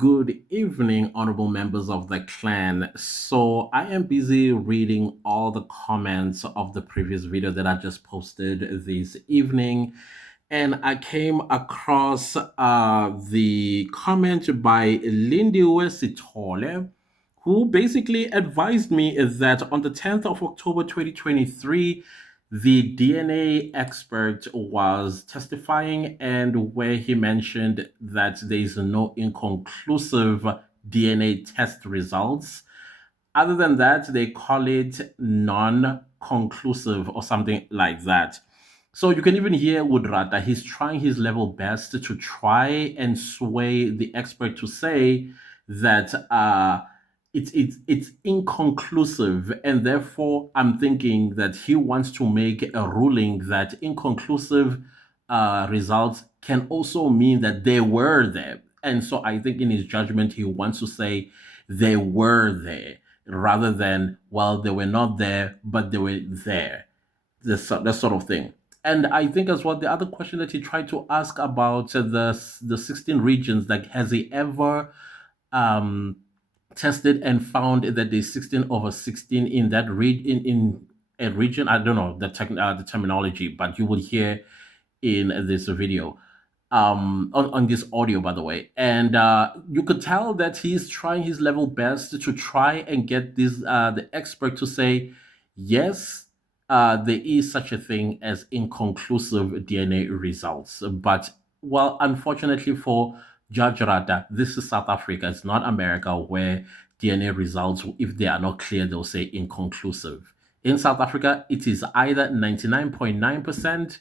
Good evening, honorable members of the clan. So, I am busy reading all the comments of the previous video that I just posted this evening, and I came across the comment by Lindy Wesitole, who basically advised me that on the 10th of October 2023, the DNA expert was testifying, and where he mentioned that there is no inconclusive DNA test results. Other than that, they call it non conclusive or something like that. So you can even hear Woodrata. He's trying his level best to try and sway the expert to say that it's inconclusive, and therefore I'm thinking that he wants to make a ruling that inconclusive results can also mean that they were there. And so I think in his judgment he wants to say they were there rather than, well, they were not there but they were there, that sort of thing. And I think as well, the other question that he tried to ask about the 16 regions, like has he ever um, tested and found that there's 16 over 16 in that in a region? I don't know the terminology, but you will hear in this video, on this audio, by the way. And you could tell that he's trying his level best to try and get this the expert to say yes, there is such a thing as inconclusive DNA results. But, well, unfortunately for Judge Rada, this is South Africa. It's not America, where DNA results, if they are not clear, they'll say inconclusive. In South Africa, it is either 99.9%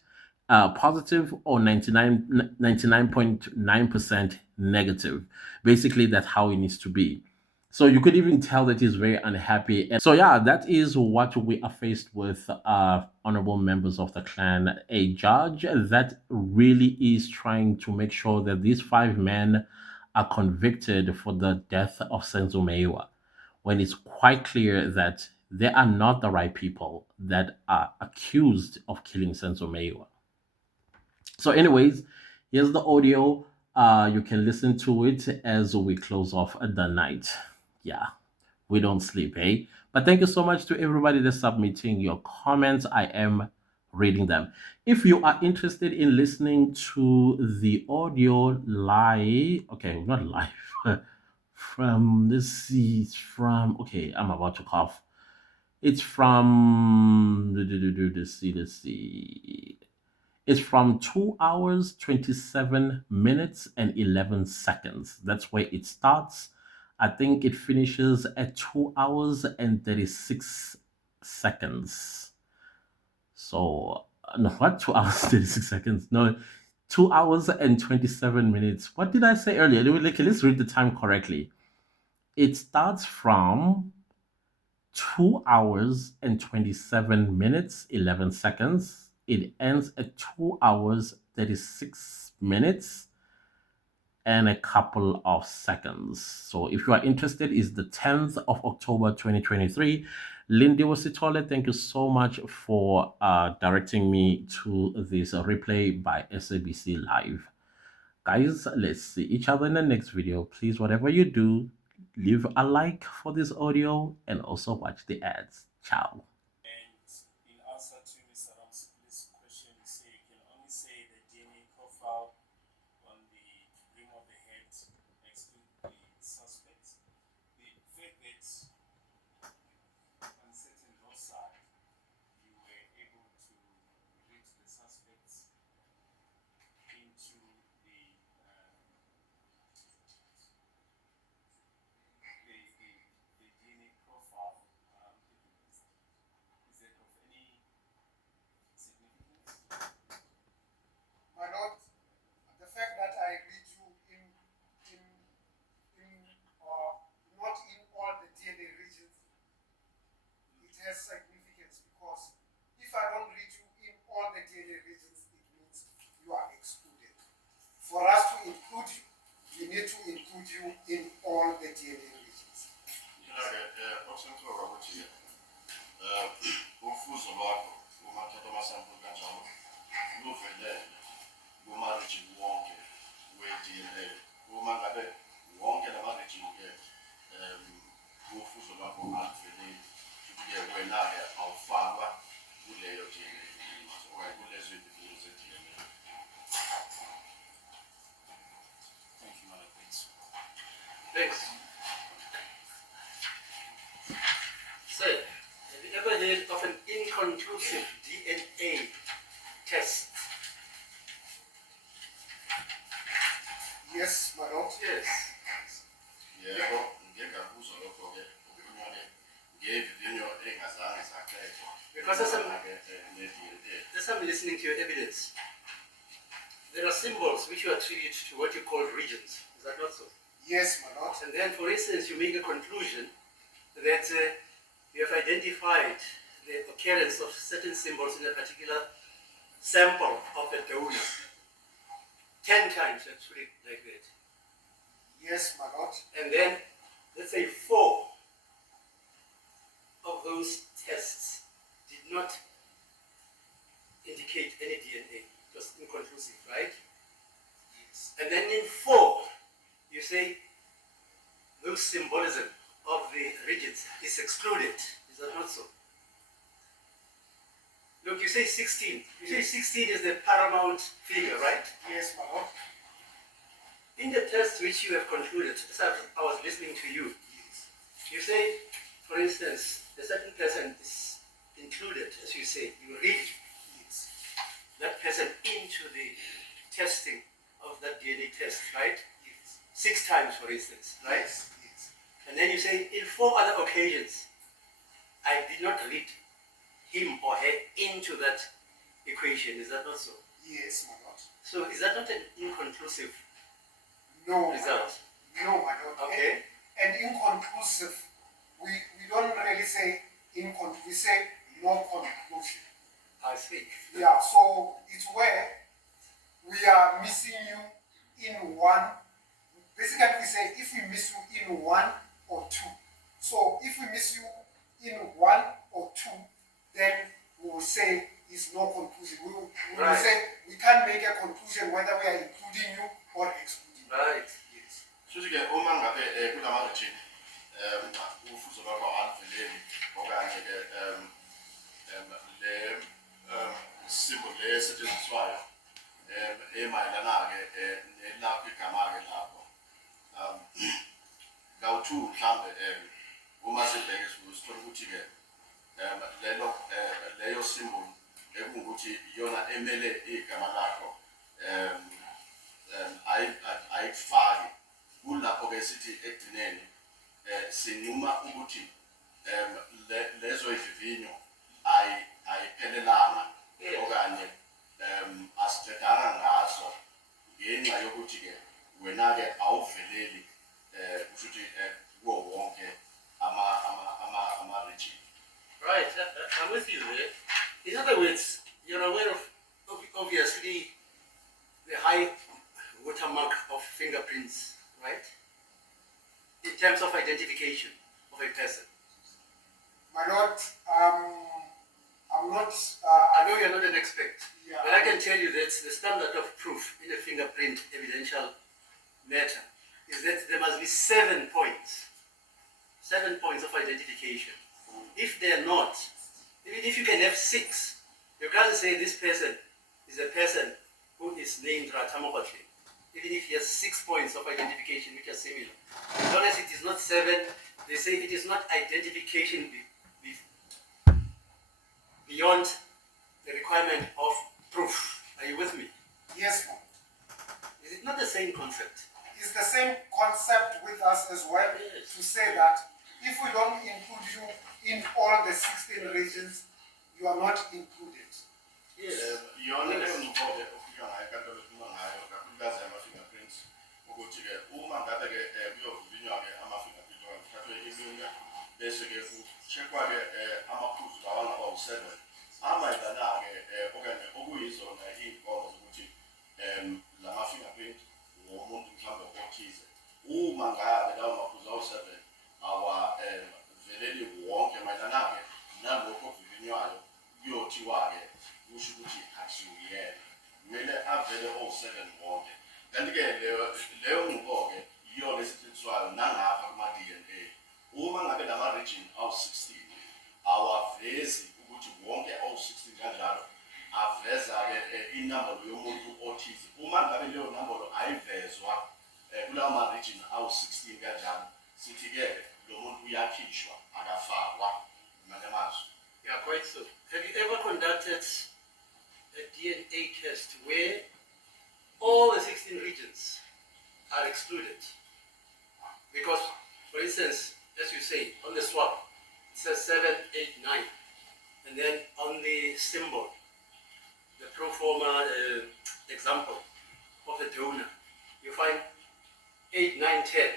positive or 99.9% negative. Basically, that's how it needs to be. So you could even tell that he's very unhappy. And so yeah, that is what we are faced with, honorable members of the clan. A judge that really is trying to make sure that these five men are convicted for the death of Senzo Meyiwa, when it's quite clear that they are not the right people that are accused of killing Senzo Meyiwa. So, anyways, here's the audio. You can listen to it as we close off the night. Yeah, we don't sleep, eh? But thank you so much to everybody that's submitting your comments. I am reading them. If you are interested in listening to the audio live, okay, not live, from this is from, okay, I'm about to cough. It's from, let's see. It's from 2 hours, 27 minutes, and 11 seconds. That's where it starts. I think it finishes at 2 hours and 36 seconds. So, no, what? 2 hours, 36 seconds? No, 2 hours and 27 minutes. What did I say earlier? Let's read the time correctly. It starts from 2 hours and 27 minutes, 11 seconds. It ends at 2 hours, 36 minutes, and a couple of seconds. So if you are interested, it's the 10th of October 2023. Lindy Wasitole, thank you so much for directing me to this replay by SABC Live. Guys, let's see each other in the next video. Please, whatever you do, leave a like for this audio and also watch the ads. Ciao. And in answer to Mr. Ramsey's question, you can only say the DNA profile on the rim of the head exclude the suspect. The fact that on certain loci you were able to reach the suspects into the DNA profile, is that of any significance? My lord, the fact that I read you not in all the DNA regions, it has significance, because if I don't read you in all the DNA regions, it means you are excluded. For us to include you, we need to include you in all the DNA regions. Ufuzo lwakho umathatha amasampuli kanjalo luvelele kumariji wonke we-DNA uma ngabe wonke Thanks. So, have you ever heard of an inconclusive DNA test? Yes, my lord. Yes. Yebo, ngeke akuzwa lokho ke ukukhuluma ke ngevivinyo engazange sakhethwa. Because as I'm listening to your evidence, there are symbols which you attribute to what you call regions. Is that not so? Yes, my lord. And then, for instance, you make a conclusion that you have identified the occurrence of certain symbols in a particular sample of a donor 10 times, let's put it like that. Yes, my lord. And then, let's say 4 of those tests did not indicate any DNA. It was inconclusive, right? Yes. And then in 4, you say those symbolism of the regions is excluded. Is that not so? Look, you say 16. You say 16 is the paramount figure, right? Yes, my lord. In the test which you have concluded, as I was listening to you, you say, for instance, a certain person is included, as you say, you read that person into the testing of that DNA test, right? Yes. 6 times, for instance, right? Yes. Yes. And then you say, in 4 other occasions, I did not read him or her into that equation. Is that not so? Yes, my lord. So is that not an inconclusive No, my lord. result? No, my lord. Okay. And inconclusive, we don't really say inconclusive, we say no conclusion. I see. Yeah, so it's where we are missing you in one. Basically, we say if we miss you in 1 or 2. So if we miss you in 1 or 2, then we will say it's no conclusion. We will Right. say we can't make a conclusion whether we are including you or excluding you. Right. Yes. Futhi ke uma ngabe kulama region ufuzo lwakho aluveleli okanye ke le symbol lesetshenziswayo emayelana ke nelapho igama ke lapho ngawu2 mhlambe uma sibheke sithola ukuthi ke leyo symbol ekungukuthi iyona emele igama lakho ayifaki kulapho ke sithi ekugcineni sinquma ukuthi lezo ivivinyo ayiphelelanga okanye asicedanga ngazo ngenxa yokuthi ke wena ke awuveleli ukuthi kuwo wonke ama region. Right. I'm with you there. In other words, you're aware of obviously the high watermark of fingerprints, right? In terms of identification of a person. My lord, I'm not. I know you're not an expert, Yeah. but I can tell you that the standard of proof in a fingerprint evidential matter is that there must be 7 points. 7 points of identification. If they're not, even if you can have 6, you can't say this person is a person who is named Ratamokotli. Even if he has 6 points of identification which are similar. As long as it is not 7, they say it is not identification beyond the requirement of proof. Are you with me? Yes, ma'am. Is it not the same concept? It's the same concept with us as well. Yes. To say that if we don't include you in all the 16 regions, you are not included. Yes. Iyona leyo ngqondo ofika ngayo kanti bekhuluma ngayo kakhulukazi ama-fingerprints ukuthi ke uma ngabe ke kuyovivinywa ke ama-fingerprint kuthathwe iminwe bese ke ku-check-wa ke amaphuzu lawa angaba u-7 amayelana ke okanye okuyizona iy'nkomba zokuthi lama-fingerprint womuntu mhlawumbe othize uma ngabe lawo maphuzu awu-7 awaveleli wonke mayelana ke nalokho okuvivinywayo kuyothiwa-ke kusho ukuthi akusuyena kumele avele o7 wonke kanti ke leyo nqubo-ke iyona esetshenziswayo nangapha kuma-DNA uma ngabe lama-region awu-16 awavezi ukuthi wonke awu-16 kanjalo aveza-ke inombolo yomuntu othize uma ngabe leyo nombolo ayivezwa kulawo origin awu-16 kanjani sithi-ke lo muntu uyakhishwa akafakwa ngamanye amazwi. Yeah, quite so. Have you ever conducted a DNA test where all the 16 regions are excluded? Because, for instance, as you say, on the swab, it says 7, 8, 9. And then on the symbol, the pro forma example of the donor, you find 8, 9, 10.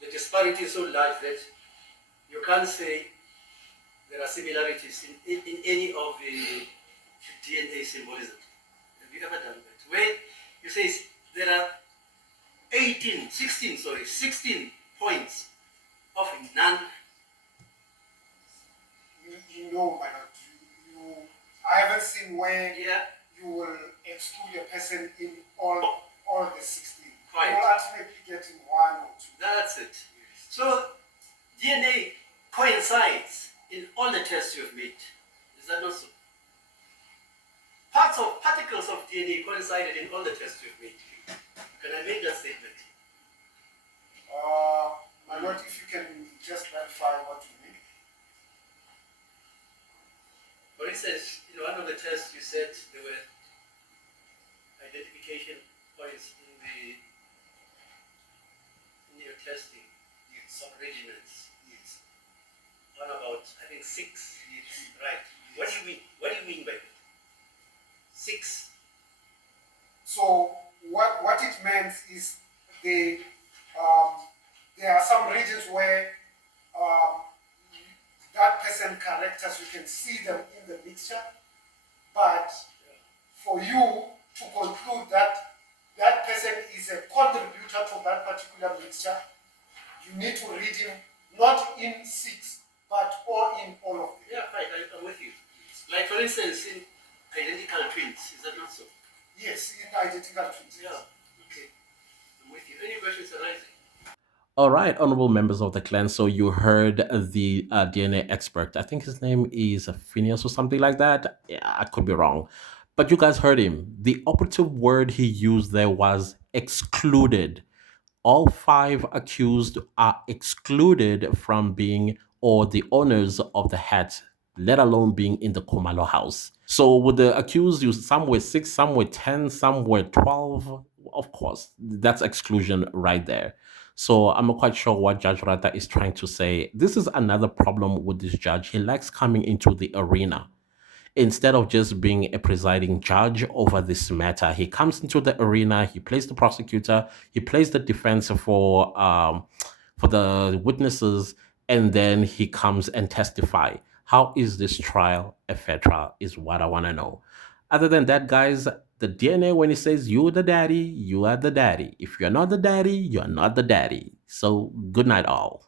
The disparity is so large that you can't say there are similarities in any of the DNA symbolism. Have you ever done that? Where you say there are 16 points of none. You know, my lord, I haven't seen where Yeah. you will exclude a person in all the 16. Right. You will ultimately get in one or two. That's it. So DNA coincides in all the tests you've made. Is that not so? Particles of DNA coincided in all the tests you've made. Can I make that statement? My lord, if you can just verify what you mean. For instance, in one of the tests you said there were identification points in your testing. Yes. Of regiments. Yes. One about, I think, 6. Yes. Right. Yes. What do you mean? What do you mean by that? 6. So what it meant is there are some regions where that person characters, you can see them in the mixture, but for you to conclude that that person is a contributor to that particular mixture, you need to read him not in 6, but in all of them. Yeah, right. I'm with you. Like, for instance, in identical twins, is that not so? Yes, in identical twins. Yeah. Okay. I'm with you. Any questions arising? All right, honorable members of the clan. So you heard the DNA expert. I think his name is Phineas or something like that. Yeah, I could be wrong. But you guys heard him. The operative word he used there was excluded. All 5 accused are excluded from being or the owners of the hat, let alone being in the Kumalo house. So with the accused, some were 6, some were 10, some were 12. Of course, that's exclusion right there. So I'm not quite sure what Judge Rata is trying to say. This is another problem with this judge. He likes coming into the arena instead of just being a presiding judge over this matter. He comes into the arena, he plays the prosecutor, he plays the defense for the witnesses, and then he comes and testify. How is this trial etc. is what I want to know. Other than that, guys, the DNA, when it says you're the daddy, you are the daddy. If you're not the daddy, you're not the daddy. So good night all.